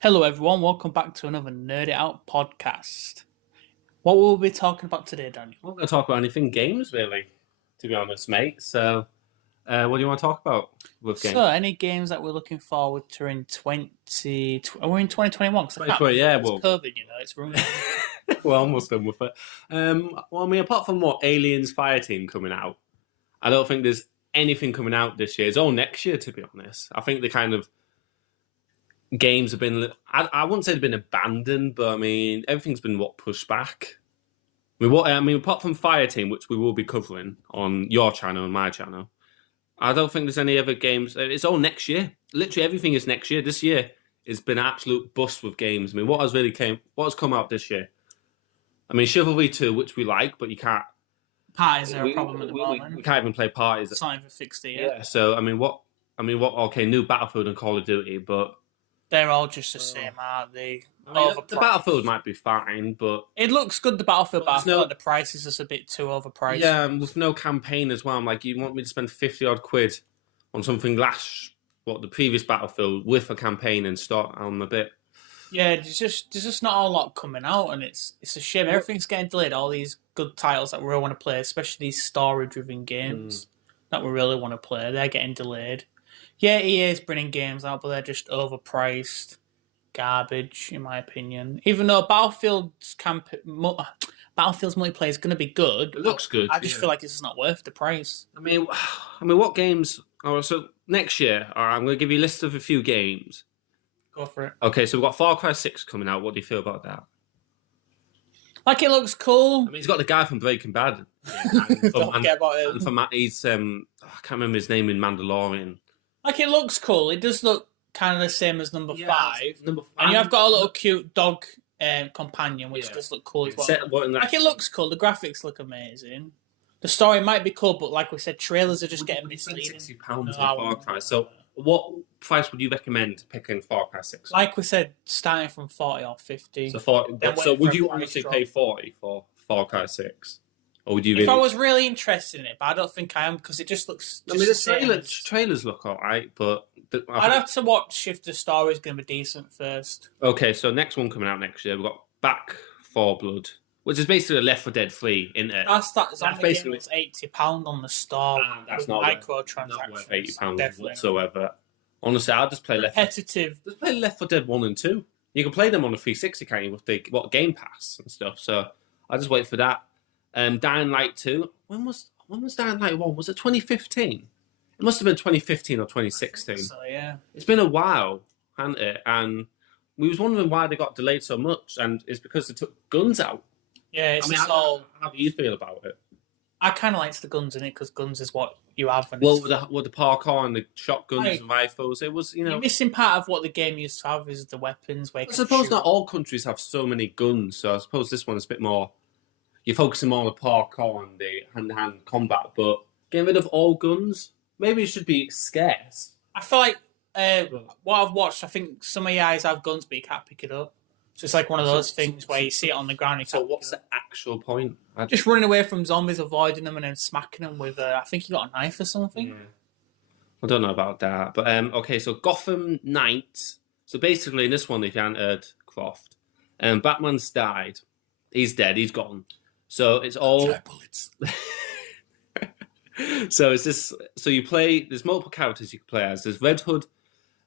Hello, everyone. Welcome back to another Nerd It Out podcast. What will we be talking about today, Daniel? We're not going to talk about anything games, really, to be honest, mate. So, what do you want to talk about with games? So, any games that we're looking forward to in we're in 2021 because Yeah, it's well, COVID, it's ruining. we're almost done with it. Apart from what Aliens Fireteam coming out, I don't think there's anything coming out this year. It's all next year, to be honest. I think the kind of games have been, I wouldn't say they've been abandoned, but I mean, everything's been pushed back. Apart from Fireteam, which we will be covering on your channel and my channel, I don't think there's any other games. It's all next year. Literally everything is next year. This year has been an absolute bust with games. I mean, what has come out this year? I mean, Chivalry 2, which we like, but you can't. Parties are a problem at the moment. We can't even play parties. It's not even fixed yet. Yeah. So I mean, what? Okay, new Battlefield and Call of Duty, but they're all just the same, aren't they? The Battlefield might be fine, but it looks good. The Battlefield, but I feel like the price is just a bit too overpriced. Yeah, and with no campaign as well. I'm like, you want me to spend 50 odd quid on something the previous Battlefield with a campaign and start? I'm a bit. Yeah, there's just not a lot coming out, and it's a shame. Everything's getting delayed. All these good titles that we really want to play, especially these story-driven games that we really want to play, they're getting delayed. Yeah, EA is bringing games out, but they're just overpriced garbage, in my opinion. Even though Battlefield's multiplayer is going to be good, it looks good. I just feel like it's just not worth the price. I mean, what games? Oh, so next year, I'm going to give you a list of a few games. Go for it. Okay, so we've got Far Cry 6 coming out. What do you feel about that? Like, it looks cool. I mean, he's got the guy from Breaking Bad. Don't forget about him. And from he's I can't remember his name in Mandalorian. Like, it looks cool. It does look kind of the same as number 5. Number 5. And you have got a little cute dog companion, which does look cool as well. Like, it looks cool. The graphics look amazing. The story might be cool, but like we said, trailers are just getting misleading. £60 on Far Cry. So what price would you recommend picking Far Cry 6? Like we said, starting from 40 or 50. So 40. So would you honestly pay 40 for Far Cry 6? Or would you? If I was really interested in it, but I don't think I am because it just looks. I mean, the trailers look alright, but I'd have to watch if the story is going to be decent first. Okay, so next one coming out next year, we've got Back 4 Blood, which is basically a Left 4 Dead 3, isn't it? That's basically £80 on the store. That's not microtransactions. Not worth £80 whatsoever. Honestly, I'll just play repetitive. Just play Left 4 Dead 1 and 2. You can play them on a 360, can't you? With Game Pass and stuff. So I'll just wait for that. Dying Light 2. When was Dying Light 1? Was it 2015? It must have been 2015 or 2016. So, yeah. It's been a while, hasn't it? And we was wondering why they got delayed so much, and it's because they took guns out. Yeah, how do you feel about it? I kind of liked the guns in it because guns is what you have. And with the parkour and the shotguns and rifles, it was, The missing part of what the game used to have is the weapons. I suppose not all countries have so many guns, so I suppose this one is a bit more. You're focusing more on the parkour and the hand-to-hand combat, but getting rid of all guns, maybe it should be scarce. I feel like what I've watched, I think some AIs have guns, but you can't pick it up. So it's like one of those things where you see it on the ground. So what's the actual point? Just running away from zombies, avoiding them, and then smacking them with, I think you got a knife or something. Yeah. I don't know about that. But, okay, so Gotham Knights. So basically in this one, if you hadn't heard Croft, Batman's died. He's dead. He's gone. So it's all bullets. So it's this. So you play. There's multiple characters you can play as. There's Red Hood.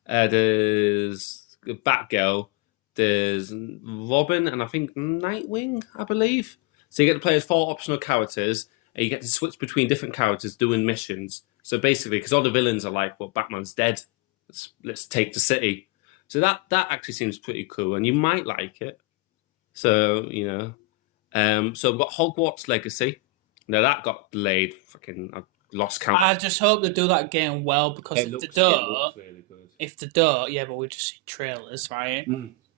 There's Batgirl. There's Robin, and I think Nightwing. I believe. So you get to play as 4 optional characters, and you get to switch between different characters doing missions. So basically, because all the villains are like, "Well, Batman's dead. Let's take the city." So that actually seems pretty cool, and you might like it. So so we've got Hogwarts Legacy. Now that got delayed. Fucking, I lost count. I just hope they do that game well because if they don't, yeah, but we just see trailers, right?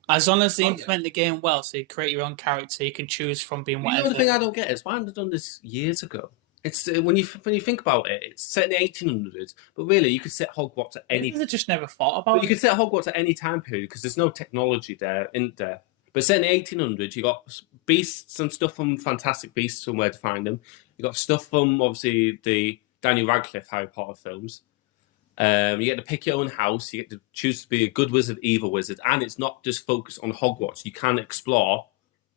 As long as they implement the game well, so you create your own character, you can choose from being whatever. The thing I don't get is why haven't they done this years ago? It's when you think about it, it's set in the 1800s, but really you could set Hogwarts at any. They just never thought about it. You could set Hogwarts at any time period because there's no technology there, isn't there? But set in the 1800s, you got beasts and stuff from Fantastic Beasts and Where to Find Them. You got stuff from obviously the Daniel Radcliffe Harry Potter films. You get to pick your own house. You get to choose to be a good wizard, evil wizard, and it's not just focused on Hogwarts. You can explore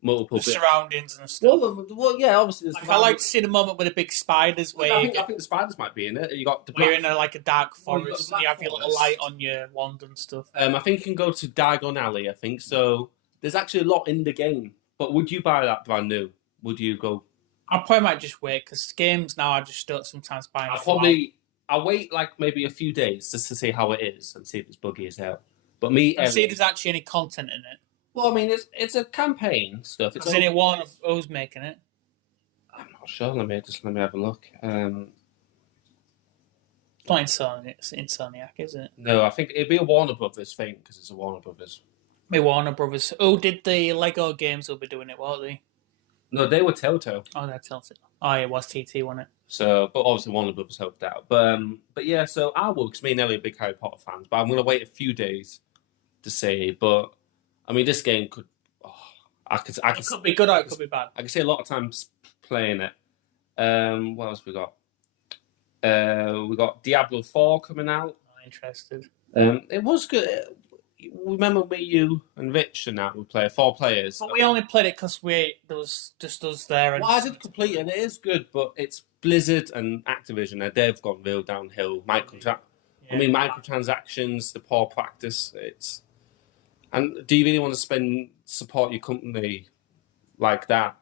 multiple bits. Surroundings and stuff. Well, yeah, obviously. Like, I like to see the moment with the big spiders where I think the spiders might be in it. You got the you're in a dark Well, forest you and you have your little light on your wand and stuff. I think you can go to Diagon Alley. I think so. There's actually a lot in the game. But would you buy that brand new? Would you go? I probably might just wait because games now I just don't sometimes buy. I'll wait like maybe a few days just to see how it is and see if it's buggy as hell. But see if there's actually any content in it. Well, I mean, it's a campaign stuff. Is it Warner who's making it? I'm not sure. Let me have a look. It's not Insomniac, is it? No, I think it'd be a Warner Brothers thing because it's a Warner Brothers. Maybe Warner Brothers. Who did the Lego games? Will be doing it, weren't they? No, they were Telltale. Oh, they're Telltale. Oh, it was TT, wasn't it? So, but obviously Warner Brothers helped out. But yeah, so I will, because me and Ellie are big Harry Potter fans, but I'm going to wait a few days to see. But, I mean, this game could... it could be good or it could be bad. I can see a lot of times playing it. What else we got? We got Diablo 4 coming out. Not interested. It was good. Remember me, you, and Rich and that, we play 4 players. But we only played it because there was just us there. Well, I did complete it, and it is good, but it's Blizzard and Activision, and they've gone real downhill. Microtransactions, the poor practice. And do you really want to support your company like that?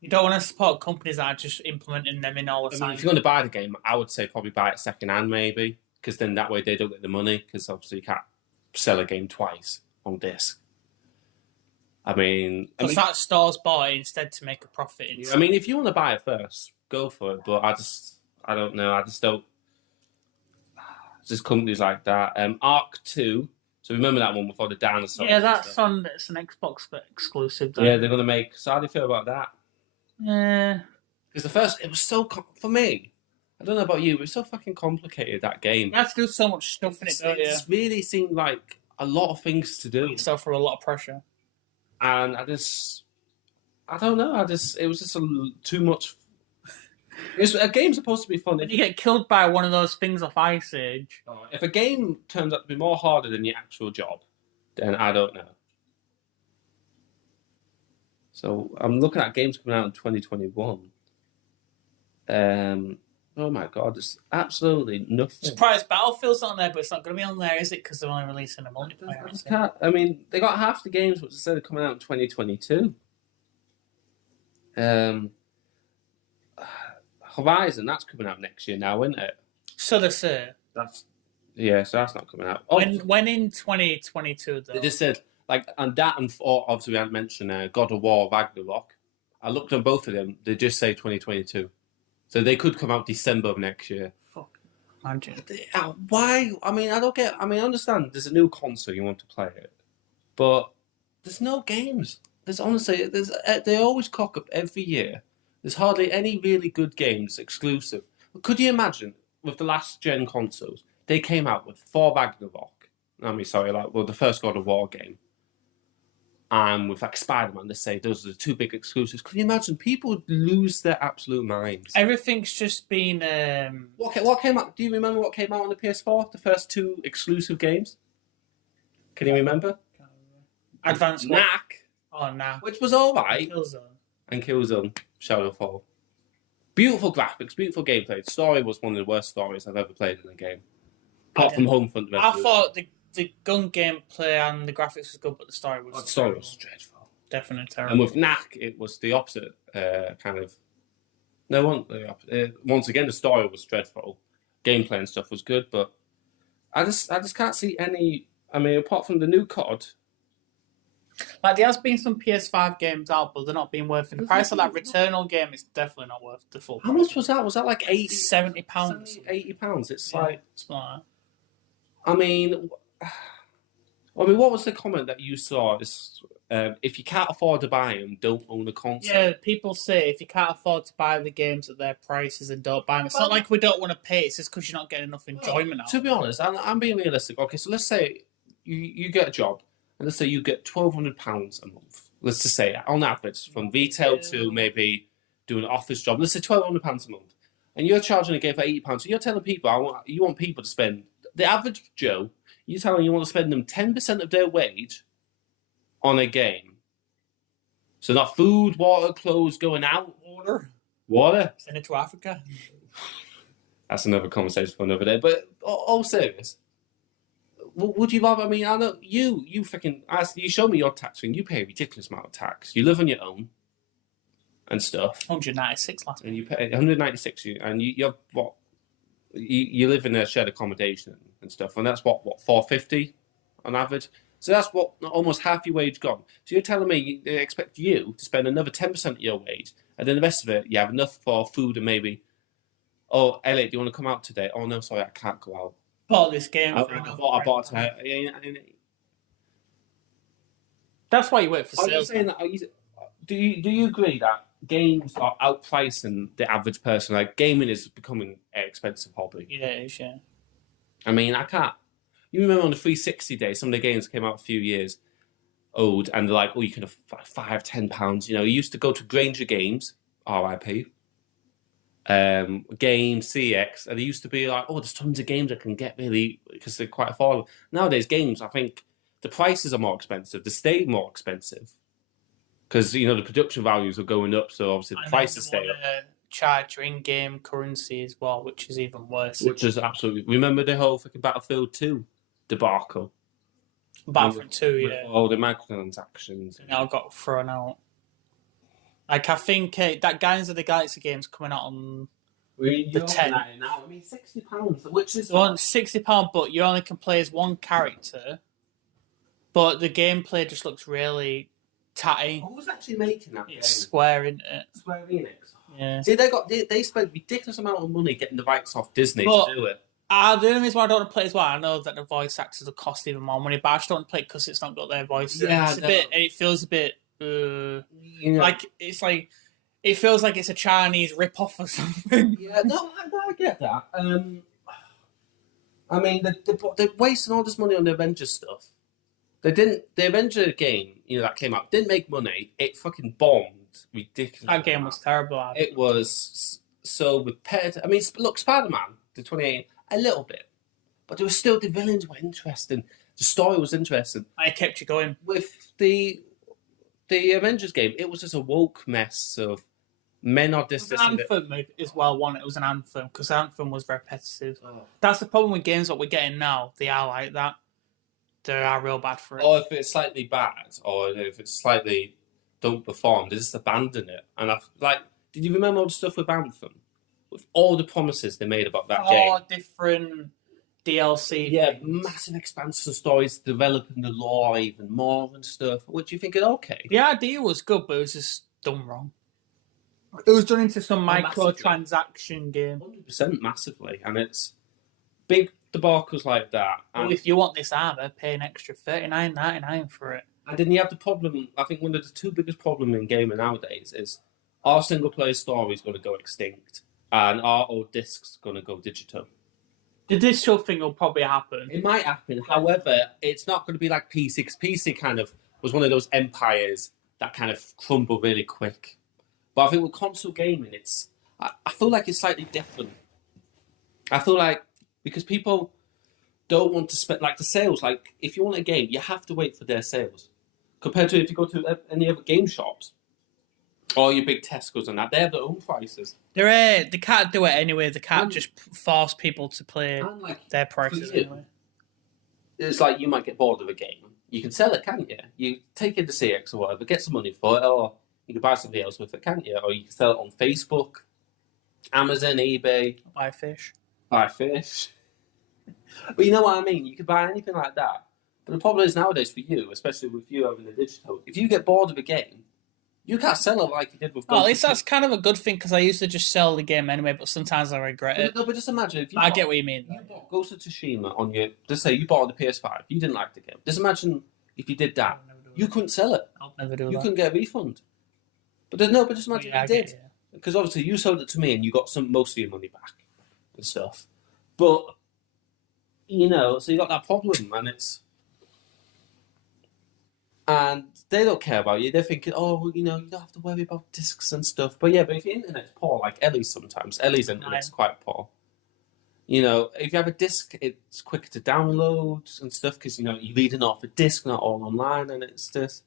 You don't want to support companies that are just implementing them in all the time. If you're going to buy the game, I would say probably buy it second-hand, maybe, because then that way they don't get the money, because obviously you can't sell a game twice on disc. Because that store's bought it instead to make a profit. I mean, if you want to buy it first, go for it. But I don't know. I just don't. Just companies like that. Arc 2. So remember that one before the dinosaurs? Yeah, it's an Xbox exclusive. Yeah, they're going to make. So how do you feel about that? Yeah. Because the first, it was so for me. I don't know about you, but it's so fucking complicated, that game. You have to do so much stuff in it, don't you? It really seemed like a lot of things to do. Yourself for a lot of pressure. And I don't know, it was just too much. A game's supposed to be fun. When you get killed by one of those things off Ice Age. If a game turns out to be more harder than your actual job, then I don't know. So I'm looking at games coming out in 2021. Oh my god, there's absolutely nothing. Surprised Battlefield's not on there, but it's not going to be on there, is it? Because they're only releasing a multiplayer. I mean, they got half the games which said are coming out in 2022. Horizon, that's coming out next year now, isn't it? So they say. So that's not coming out. When in 2022, though? They just said, obviously we hadn't mentioned God of War Ragnarok. I looked on both of them, they just say 2022. So they could come out December of next year. Fuck. Imagine. Why? I understand there's a new console, you want to play it. But there's no games. They always cock up every year. There's hardly any really good games exclusive. Could you imagine, with the last gen consoles, they came out with Thor Ragnarok. The first God of War game. And with Spider-Man, they say those are the 2 big exclusives. Can you imagine? People would lose their absolute minds. Everything's just been... What came out? Do you remember what came out on the PS4? The first 2 exclusive games? Can you remember? Advanced Knack. Oh, Knack. Which was alright. Killzone. Shadowfall. Beautiful graphics, beautiful gameplay. The story was one of the worst stories I've ever played in a game. Apart from Homefront. I thought the gun gameplay and the graphics was good, but the story was... The story was dreadful. Definitely terrible. And with Knack, it was the opposite, kind of... No, the opposite. Once again, the story was dreadful. Gameplay and stuff was good, but I just can't see any... I mean, apart from the new COD... Like, there has been some PS5 games out, but they're not being worth it. The price of that Returnal game is definitely not worth the full price. How much was that? Was that like £80? £70. £80. It's like... It's not... I mean, what was the comment that you saw? If you can't afford to buy them, don't own a console. Yeah, people say if you can't afford to buy the games at their prices, and don't buy them. It's not like we don't want to pay. It's just because you're not getting enough enjoyment out of it. To be honest, I'm being realistic. Okay, so let's say you get a job, and let's say you get £1,200 a month. Let's just say, on average, from retail to maybe doing an office job. Let's say £1,200 a month. And you're charging a game for £80. So you're telling people, you want people to spend the average Joe, you tell them you want to spend them 10% of their wage on a game. So not food, water, clothes, going out. Water. Send it to Africa. That's another conversation for another day. But all serious, would you rather? I mean, I know you freaking. You show me your tax thing. You pay a ridiculous amount of tax. You live on your own and stuff. 196 last. And you pay 196. And you have what? You live in a shared accommodation and stuff, and that's what 450 on average. So that's what almost half your wage gone. So you're telling me they expect you to spend another 10% of your wage, and then the rest of it you have enough for food and maybe. Oh, Eliot, do you want to come out today? Oh no, sorry, I can't go out. Bought this game. I bought it. That's why you wait for sales. Do you agree that games are outpricing the average person? Like gaming is becoming an expensive hobby. Yeah, it is, yeah. I mean, I can't. You remember on the 360 days, some of the games came out a few years old, and they're like, oh, you can have £5-10. You know, you used to go to Granger Games, RIP, Game CX, and they used to be like, oh, there's tons of games I can get really because they're quite affordable. Nowadays, games, I think the prices are more expensive, they stay more expensive because you know the production values are going up, so obviously the prices stay up. Charge your in-game currency as well, which is even worse. Which is absolutely. Remember the whole fucking Battlefield 2 debacle? Battlefield 2, yeah. All the microtransactions. Now got thrown out. Like, I think that Guardians of the Galaxy game's coming out on the 10th. Now. I mean, £60, which is... Well, £60, but you only can play as one character. But the gameplay just looks really tatty. Who's actually making that game? It's Square, isn't it? Square Enix. Yeah. See, they spent ridiculous amount of money getting the rights off Disney to do it. The only reason why I don't want to play as well, I know that the voice actors will cost even more money, but I just don't want to play it because it's not got their voices. Yeah, it's a bit, and it feels a bit like it feels like it's a Chinese rip-off or something. Yeah, no, I get that. I mean, they're wasting all this money on the Avengers stuff. The Avengers game, that came out, didn't make money. It fucking bombed ridiculous. That game was terrible. It was so repetitive. I mean, look, Spider-Man, the 2018, a little bit. But there was still, the villains were interesting. The story was interesting. I kept you going. With the Avengers game, it was just a woke mess of men are this, Anthem is well one. It was an Anthem, because Anthem was repetitive. Oh. That's the problem with games that we're getting now. They are like that. They are real bad for it. Or if it's slightly bad, or if it's slightly don't perform, they just abandon it. And did you remember all the stuff with Anthem? With all the promises they made about that game? 4 different DLC. Yeah, things. massive expansion stories, developing the lore even more and stuff. Which you thinking, okay. The idea was good, but it was just done wrong. It was done into some microtransaction game. 100% massively. And it's big debacles like that. Well, if you want this armor, pay an extra $39.99 for it. And then you have the problem, I think one of the 2 biggest problems in gaming nowadays is our single player story is going to go extinct and our old discs going to go digital. The digital thing will probably happen. It might happen. However, it's not going to be like PC, because PC kind of was one of those empires that kind of crumbled really quick. But I think with console gaming, I feel like it's slightly different. I feel like, because people don't want to spend, like the sales, like if you want a game, you have to wait for their sales. Compared to if you go to any other game shops, or your big Tesco's and that, they have their own prices. They can't do it anyway. They can't just force people to play their prices anyway. It's like you might get bored of a game. You can sell it, can't you? You take it to CX or whatever, get some money for it, or you can buy something else with it, can't you? Or you can sell it on Facebook, Amazon, eBay. Buy fish. But you know what I mean? You could buy anything like that. But the problem is nowadays for you, especially with you having the digital, if you get bored of a game, you can't sell it like you did with... Well, at least that's kind of a good thing, because I used to just sell the game anyway, but sometimes I regret it. No, but just imagine if you... I get what you mean. You bought Ghost of Tsushima on your... Just say you bought it on the PS5, you didn't like the game. Just imagine if you did that, you couldn't sell it. I'll never do that. You couldn't get a refund. But just imagine if you did. Because obviously you sold it to me and you got most of your money back and stuff. But... so you got that problem, and they don't care about you. They're thinking, you don't have to worry about discs and stuff. But if your internet's poor, like Ellie's sometimes, Ellie's internet's quite poor. if you have a disc, it's quicker to download and stuff because you're reading off a disc, not all online, and it's just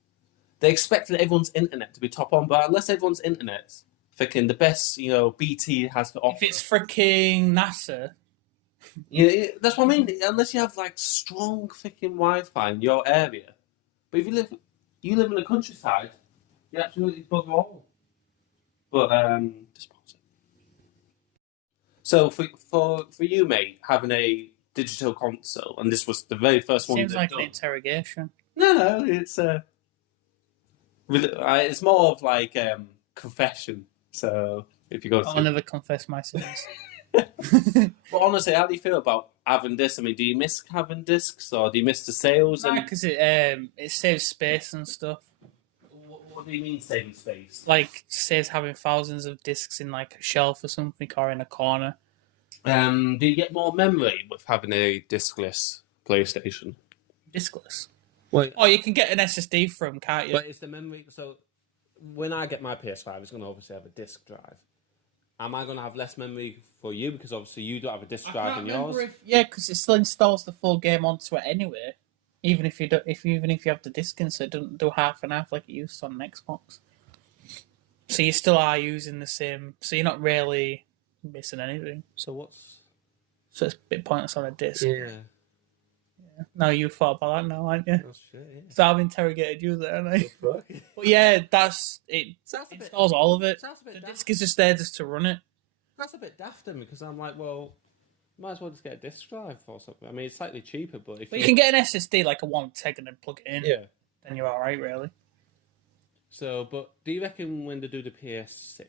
they expected everyone's internet to be top on, but unless everyone's internet's freaking the best, BT has to offer. If it's freaking NASA, that's what I mean. Unless you have like strong freaking Wi-Fi in your area, but if you live in the countryside, you absolutely bugger all. But just pause it. So for you, mate, having a digital console, and this was the very first one. Seems like an interrogation. No, it's more of like confession. So if you go, I'll never confess my sins. But honestly, how do you feel about having this? I mean, do you miss having discs, or do you miss the sales? Because it saves space and stuff. What do you mean saving space? Like, saves having thousands of discs in like a shelf or something, or in a corner. Do you get more memory with having a discless PlayStation? Discless. Wait. Oh, you can get an SSD from, can't you? But it's the memory. So when I get my PS5, it's going to obviously have a disc drive. Am I going to have less memory for you because obviously you don't have a disc drive in yours? Yeah, because it still installs the full game onto it anyway. Even if you have the disc in, so it doesn't do half and half like it used to on an Xbox. So you still are using the same. So you're not really missing anything. So it's a bit pointless on a disc. Yeah. No, you thought about that now, aren't you? Oh, shit, yeah. So I've interrogated you there, haven't I? But yeah, that's it. Installs all of it. The disc is just there just to run it. That's a bit daft then, because I'm like, well, might as well just get a disc drive or something. I mean, it's slightly cheaper, but if you can get an SSD like a 1 teg and then plug it in, then you're all right, really. So, but do you reckon when they do the PS6,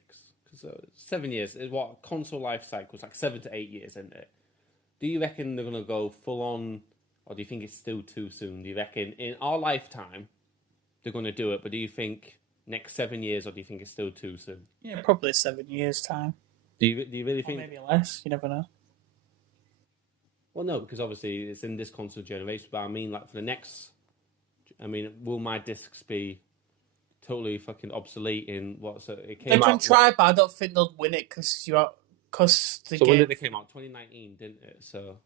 because 7 years is what console life cycle is like 7 to 8 years, isn't it? Do you reckon they're gonna go full on? Or do you think it's still too soon? Do you reckon in our lifetime they're going to do it, but do you think next 7 years, or do you think it's still too soon? Yeah, probably 7 years' time. Do you really think? Or maybe less. You never know. Well, no, because obviously it's in this console generation. But I mean, like for the next, will my discs be totally fucking obsolete in what? So it came out. They can try, but I don't think they'll win it because the game. When did they came out? 2019, didn't it? So.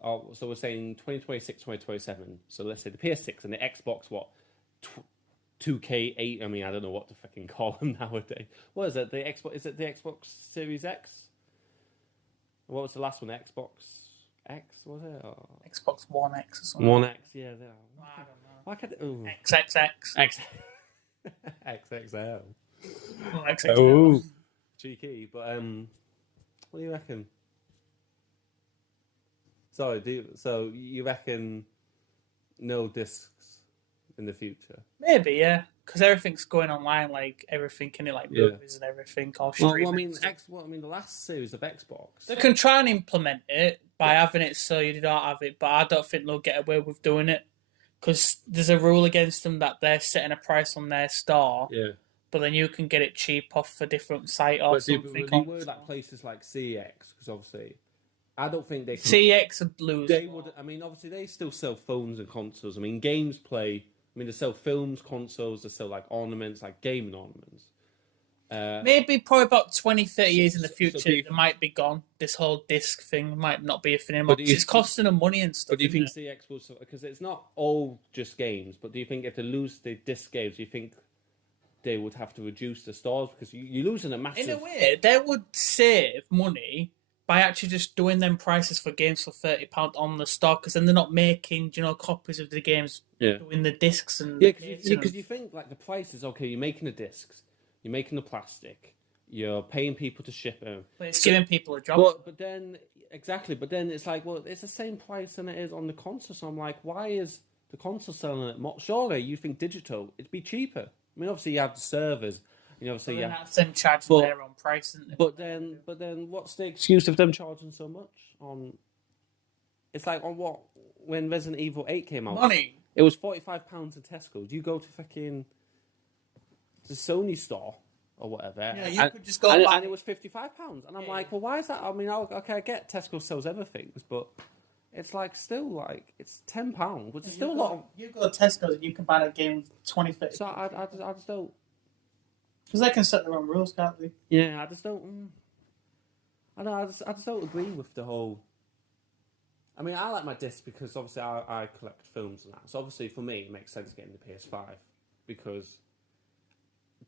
So we're saying 2026, 2027. So let's say the PS6 and the Xbox, 2K8. I mean, I don't know what to fucking call them nowadays. What is it? The Xbox? Is it the Xbox Series X? What was the last one? The Xbox X, was it? Or... Xbox One X or something. One X, yeah. I don't know. Why can't it... XXX. XXL. Oh, XXL. Oh, cheeky. But what do you reckon? Sorry, so you reckon no discs in the future? Maybe, yeah. Because everything's going online, like everything, can it, like movies and everything, all streaming. Well, I mean, the last series of Xbox. They can try and implement it by having it so you don't have it, but I don't think they'll get away with doing it. Because there's a rule against them that they're setting a price on their store. Yeah. But then you can get it cheap off a different site or something. But they were like places like CX, because obviously. I don't think they can... CX would lose. They would. I mean, obviously, they still sell phones and consoles. I mean, games play... I mean, they sell films, consoles, they sell, like, ornaments, like gaming ornaments. Maybe probably about 20, 30 years in the future, it might be gone. This whole disc thing might not be a thing anymore. It's costing them money and stuff. But do you think CX will... Because it's not all just games, but do you think if they lose the disc games, do you think they would have to reduce the stores? Because you're losing a massive... In a way, they would save money... by actually just doing them prices for games for £30 on the stock, because then they're not making, copies of the games, doing the discs and because you think like the price is okay. You're making the discs, you're making the plastic, you're paying people to ship them. But it's giving people a job. But then it's like, well, it's the same price than it is on the console. So I'm like, why is the console selling it more? Surely you think digital, it'd be cheaper. I mean, obviously you have the servers. Obviously, that's them charging their own price, isn't it? But then, what's the excuse of them charging so much on? It's like on what when Resident Evil 8 came out. Money. It was £45 in Tesco. Do you go to fucking the Sony store or whatever? Yeah, you could just go. And it was £55, and I'm like, well, why is that? I mean, okay, I get Tesco sells everything, but it's like still like it's £10, which is still a lot. You go to Tesco and you can buy that game 20, 30. So I just don't. Because they can set their own rules, can't they? Yeah, I just don't. I just don't agree with the whole I mean, I like my disc because obviously I collect films and that. So obviously for me, it makes sense getting the PS5 because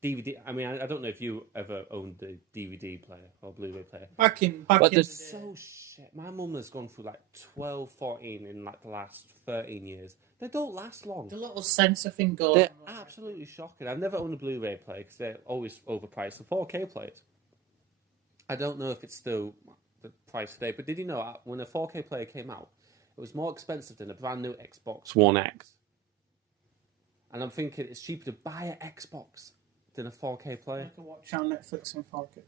DVD. I mean, I don't know if you ever owned the DVD player or Blu-ray player. Back in But the they're day. so shit. My mum has gone through like 12, 14 in like the last 13 years. They don't last long. The little sensor thing goes. They're absolutely shocking. I've never owned a Blu-ray player because they're always overpriced. The 4K players, I don't know if it's still the price today, but did you know when a 4K player came out, it was more expensive than a brand new Xbox One X? And I'm thinking it's cheaper to buy an Xbox than a 4K player. I can watch on Netflix in 4K.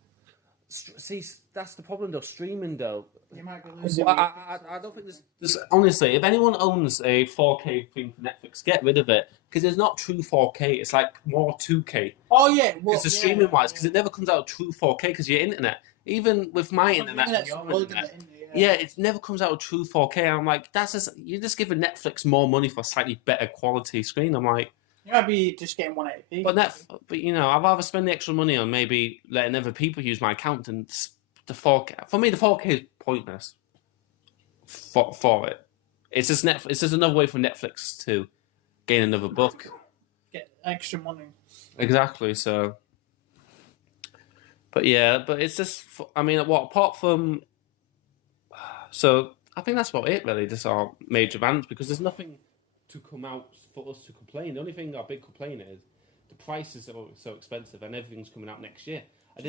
See, that's the problem though. Streaming though. You might be losing. I don't think there's honestly, if anyone owns a 4K thing for Netflix, get rid of it because it's not true 4K. It's like more 2K. Oh yeah, well, it's the streaming wise because it never comes out true 4K because your internet, even with my internet, and your internet, yeah, it never comes out true 4K. I'm like, you're just giving Netflix more money for a slightly better quality screen. I'm like. You might be just getting 180p. But you know, I'd rather spend the extra money on maybe letting other people use my account than the 4K. For me, the 4K is pointless. For it, it's just It's just another way for Netflix to gain another book. Get extra money. Exactly. So, but yeah, but it's just. I mean, what apart from. So I think that's about it. Really, just our major bands because there's nothing to come out for us to complain. The only thing our big complaint is the prices are so expensive and everything's coming out next year. But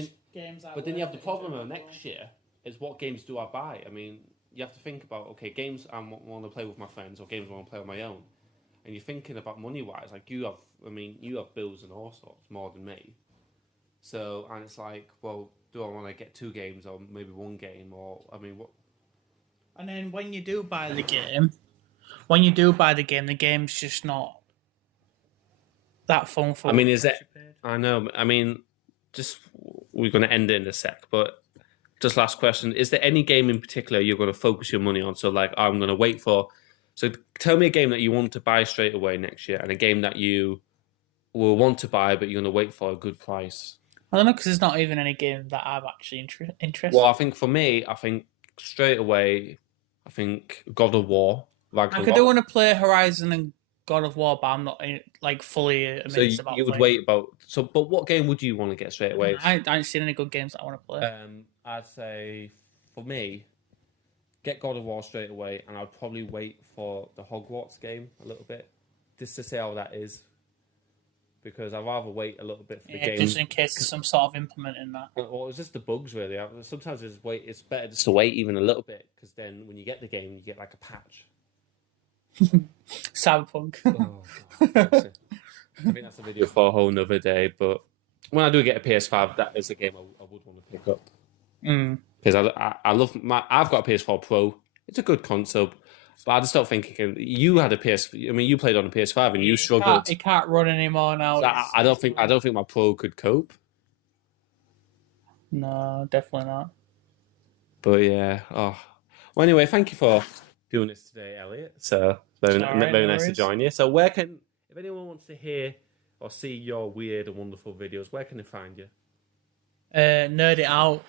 then you have the problem of next year is what games do I buy? I mean, you have to think about, okay, games I want to play with my friends or games I want to play on my own. And you're thinking about money-wise, like you have bills and all sorts more than me. So, and it's like, well, do I want to get 2 games or maybe 1 game or, I mean, what? And then when you do buy the game, the game's just not that fun for. I mean, is it? I know. I mean, just we're going to end it in a sec, but just last question: is there any game in particular you're going to focus your money on? So, like, I'm going to wait for. So, tell me a game that you want to buy straight away next year, and a game that you will want to buy, but you're going to wait for a good price. I don't know because there's not even any game that I'm actually interested. Well, I think for me, straight away, God of War. I could do want to play Horizon and God of War, but I'm not like fully amazed about. So you would wait about. So, but what game would you want to get straight away? I haven't seen any good games that I want to play. I'd say for me, get God of War straight away, and I'd probably wait for the Hogwarts game a little bit, just to see how that is. Because I'd rather wait a little bit for the game, just in case there's some sort of implementing that. Well, it's just the bugs really. Sometimes it's better just to wait even a little bit, because then when you get the game, you get like a patch. Cyberpunk. Oh, God. I think that's a video for a whole nother day. But when I do get a PS5, that is a game I would want to pick up. Because I love I've got a PS4 Pro. It's a good console, but I just don't think you had a you played on a PS5 and you struggled. It can't run anymore now. So I don't think my Pro could cope. No, definitely not. But yeah. Oh. Well, anyway, thank you for doing this today, Eliot. So very nice to join you. So if anyone wants to hear or see your weird and wonderful videos, where can they find you? nerdITout.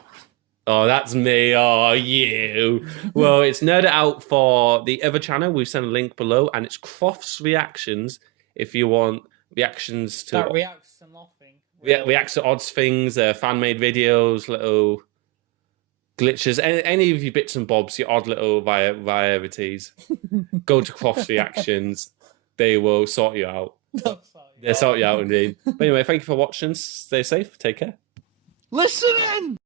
Oh, that's me. Oh, you. Well, it's nerdITout for the other channel. We've sent a link below, and it's Crofts Reactions if you want reactions to... That reacts to nothing. Reacts to odds things, fan-made videos, little glitches, any of your bits and bobs, your odd little varieties. Go to Crofts Reactions. They will sort you out. They'll sort you out indeed. But anyway, thank you for watching. Stay safe. Take care. Listen in!